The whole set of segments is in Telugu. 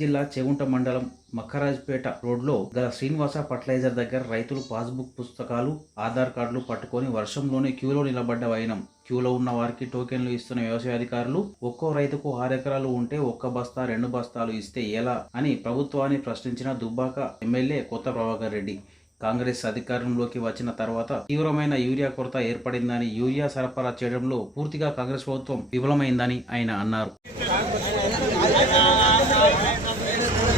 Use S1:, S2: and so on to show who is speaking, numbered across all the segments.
S1: జిల్లా చెగుంట మండలం మక్కరాజ్పేట రోడ్లో గల శ్రీనివాస ఫర్టిలైజర్ దగ్గర రైతులు పాస్బుక్ పుస్తకాలు ఆధార్ కార్డులు పట్టుకొని వర్షంలోనే క్యూలో నిలబడ్డ వైనం. క్యూలో ఉన్న వారికి టోకెన్లు ఇస్తున్న వ్యవసాయ అధికారులు ఒక్కో రైతుకు ఆరు ఎకరాలు ఉంటే ఒక్క బస్తా రెండు బస్తాలు ఇస్తే ఎలా అని ప్రభుత్వాన్ని ప్రశ్నించిన దుబ్బాక ఎమ్మెల్యే కొత్త ప్రభాకర్ రెడ్డి. కాంగ్రెస్ అధికారంలోకి వచ్చిన తర్వాత తీవ్రమైన యూరియా కొరత ఏర్పడిందని యూరియా సరఫరా చేయడంలో పూర్తిగా కాంగ్రెస్ ప్రభుత్వం విఫలమైందని ఆయన అన్నారు.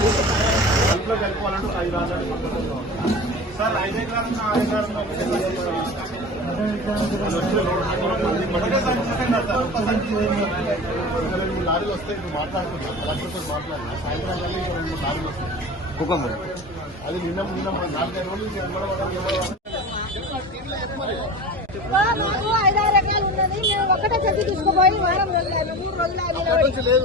S2: ఇంట్లో కలుపుకోవాలంటే ఐదు కావాలి. సార్ ఐదు ఎకరాలు ఆరు ఎకరాలు ఒకటే లారీలు వస్తాయి మాట్లాడుతున్నా కలెక్టర్తో మాట్లాడినా సాయంత్రం ఇంకా రెండు మూడు లారీలు వస్తాయి అది నిన్న నిన్న నాలుగైదు రోజులు నుంచి.
S3: మాకు ఐదారు ఎకరాలు ఉన్నది మేము ఒక్కటే చెట్టు తీసుకుపోయి వారం రోజులు మూడు రోజులు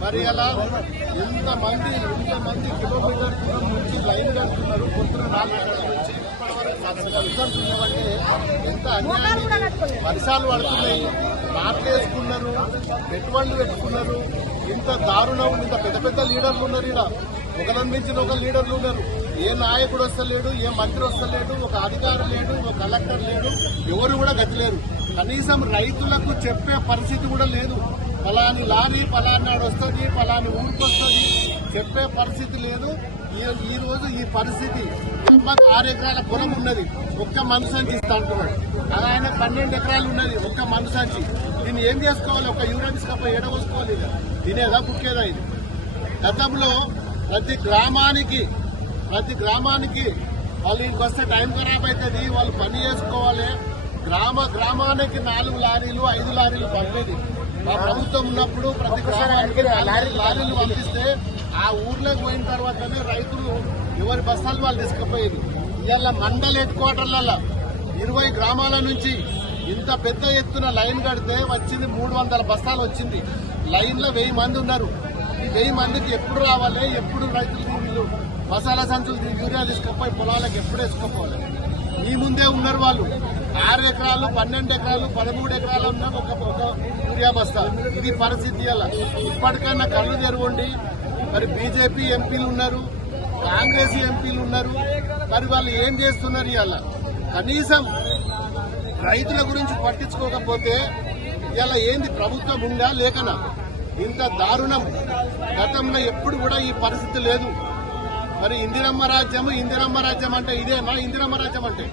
S2: మరి అలా ఇంతమంది ఇంతమంది కిలోమీటర్ దూరం నుంచి లైన్ కడుతున్నారు పొద్దున నాలుగు గంటల నుంచి ఇప్పటివరకు ఉన్నామంటే ఎంత వర్షాలు పడుతున్నాయి. నాట్లు వేసుకున్నారు. పెట్టుబడులు పెట్టుకున్నారు. ఇంత దారుణం ఇంత పెద్ద పెద్ద లీడర్లు ఉన్నారు ఇలా ఒకరిని మించిన ఒక లీడర్లు ఉన్నారు. ఏ నాయకుడు వస్తలేడు ఏ మంత్రి వస్తలేడు ఒక అధికారి లేడు ఒక కలెక్టర్ లేడు ఎవరు కూడా గతిలేరు కనీసం రైతులకు చెప్పే పరిస్థితి కూడా లేదు. ఫలాని లారీ ఫలాని నాడు వస్తుంది ఫలాని ఊరికి వస్తుంది చెప్పే పరిస్థితి లేదు. ఈ- రోజు ఈ పరిస్థితి ఆరు ఎకరాల పొలం ఉన్నది. ఒక్క మనుషంచి ఇస్తా అంటున్నాడు. అది ఆయన పన్నెండు ఎకరాలు ఉన్నది ఒక్క మనుషానికి. దీన్ని ఏం చేసుకోవాలి? ఒక యూరియా కప్ప ఎడగోసుకోవాలి దీనేదా తినేదా బుక్కేదా ఇది? గతంలో ప్రతి గ్రామానికి ప్రతి గ్రామానికి వాళ్ళు ఇంటికి వస్తే టైం ఖరాబ్ అవుతుంది వాళ్ళు పని చేసుకోవాలి. గ్రామ గ్రామానికి నాలుగు లారీలు ఐదు లారీలు పంపేది మా ప్రభుత్వం ఉన్నప్పుడు ప్రతి గ్రామానికి లారీలు పంపిస్తే ఆ ఊర్లోకి పోయిన తర్వాతనే రైతులు ఎవరి బస్తాలు వాళ్ళు తీసుకుపోయేది. ఇవాళ మండల్ హెడ్ క్వార్టర్లలో ఇరవై గ్రామాల నుంచి ఇంత పెద్ద ఎత్తున లైన్ కడితే వచ్చింది మూడు వందల బస్తాలు వచ్చింది. లైన్లో వెయ్యి మంది ఉన్నారు. ఈ వెయ్యి మందికి ఎప్పుడు రావాలి? ఎప్పుడు రైతులు వీళ్ళు మసాలా సంచులు యూరియా తీసుకుపోయి పొలాలకు ఎప్పుడు వేసుకోపోవాలి మీ ముందే ఉన్నారు వాళ్ళు. ఆరు ఎకరాలు పన్నెండు ఎకరాలు పదమూడు ఎకరాలు ఉన్న ఒక ఒక యూరియా బస్తా ఇది పరిస్థితి అలా. ఇప్పటికన్నా కళ్ళు తెరవండి. మరి బీజేపీ ఎంపీలు ఉన్నారు కాంగ్రెస్ ఎంపీలు ఉన్నారు. మరి వాళ్ళు ఏం చేస్తున్నారు ఇవాళ? కనీసం రైతుల గురించి పట్టించుకోకపోతే ఇలా ఏంది ప్రభుత్వం ఉందా లేకనా? ఇంత దారుణం. గతంలో ఎప్పుడు కూడా ఈ పరిస్థితి లేదు. మరి ఇందిరమ్మ రాజ్యం ఇందిరమ్మ రాజ్యం అంటే ఇదేనా ఇందిరమ్మ రాజ్యం అంటే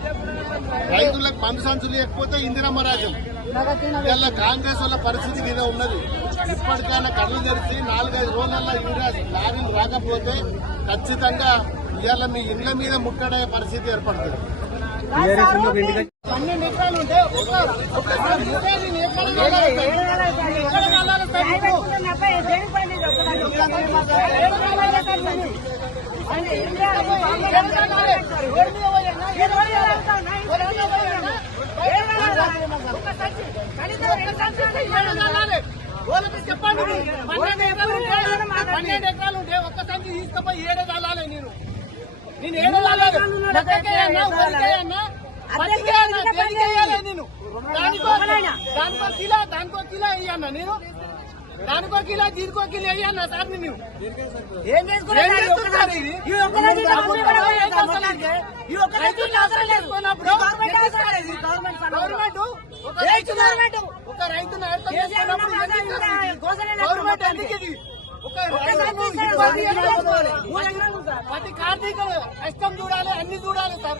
S2: రైతులకు మందు సంచులు లేకపోతే ఇందిరమ్మ రాజ్యం ఇలా కాంగ్రెస్ వాళ్ళ పరిస్థితి ఇదే ఉన్నది ఇప్పటికైనా కళ్ళు జరిగి నాలుగైదు రోజులలో యూరియా లారీలు రాకపోతే ఖచ్చితంగా ఇవాళ మీ ఇండ్ల మీద ముట్టడే పరిస్థితి ఏర్పడుతుంది పన్నెండు ఎకరాలు ఉంటే ఒక చెప్పండి మీరు. పన్నెండు ఎకరాలు ఉంటే పన్నెండు ఎకరాలు ఉంటే ఒక్క సంచి తీసుకుపోయి ఏడు వెళ్ళాలి నేను నేను ఏడు ఊరికేయన్నా, దానికో దానికో కిలో దానికో కిలో వేయన్నా నేను దానికో కిలో దీనికో కిలో వేయన్నా సార్ నేను
S3: ఏం గవర్నమెంట్
S2: ఒక రైతును
S3: గవర్నమెంట్?
S2: ఎందుకు. ప్రతి కార్తీక కష్టం చూడాలి అన్ని చూడాలి సార్.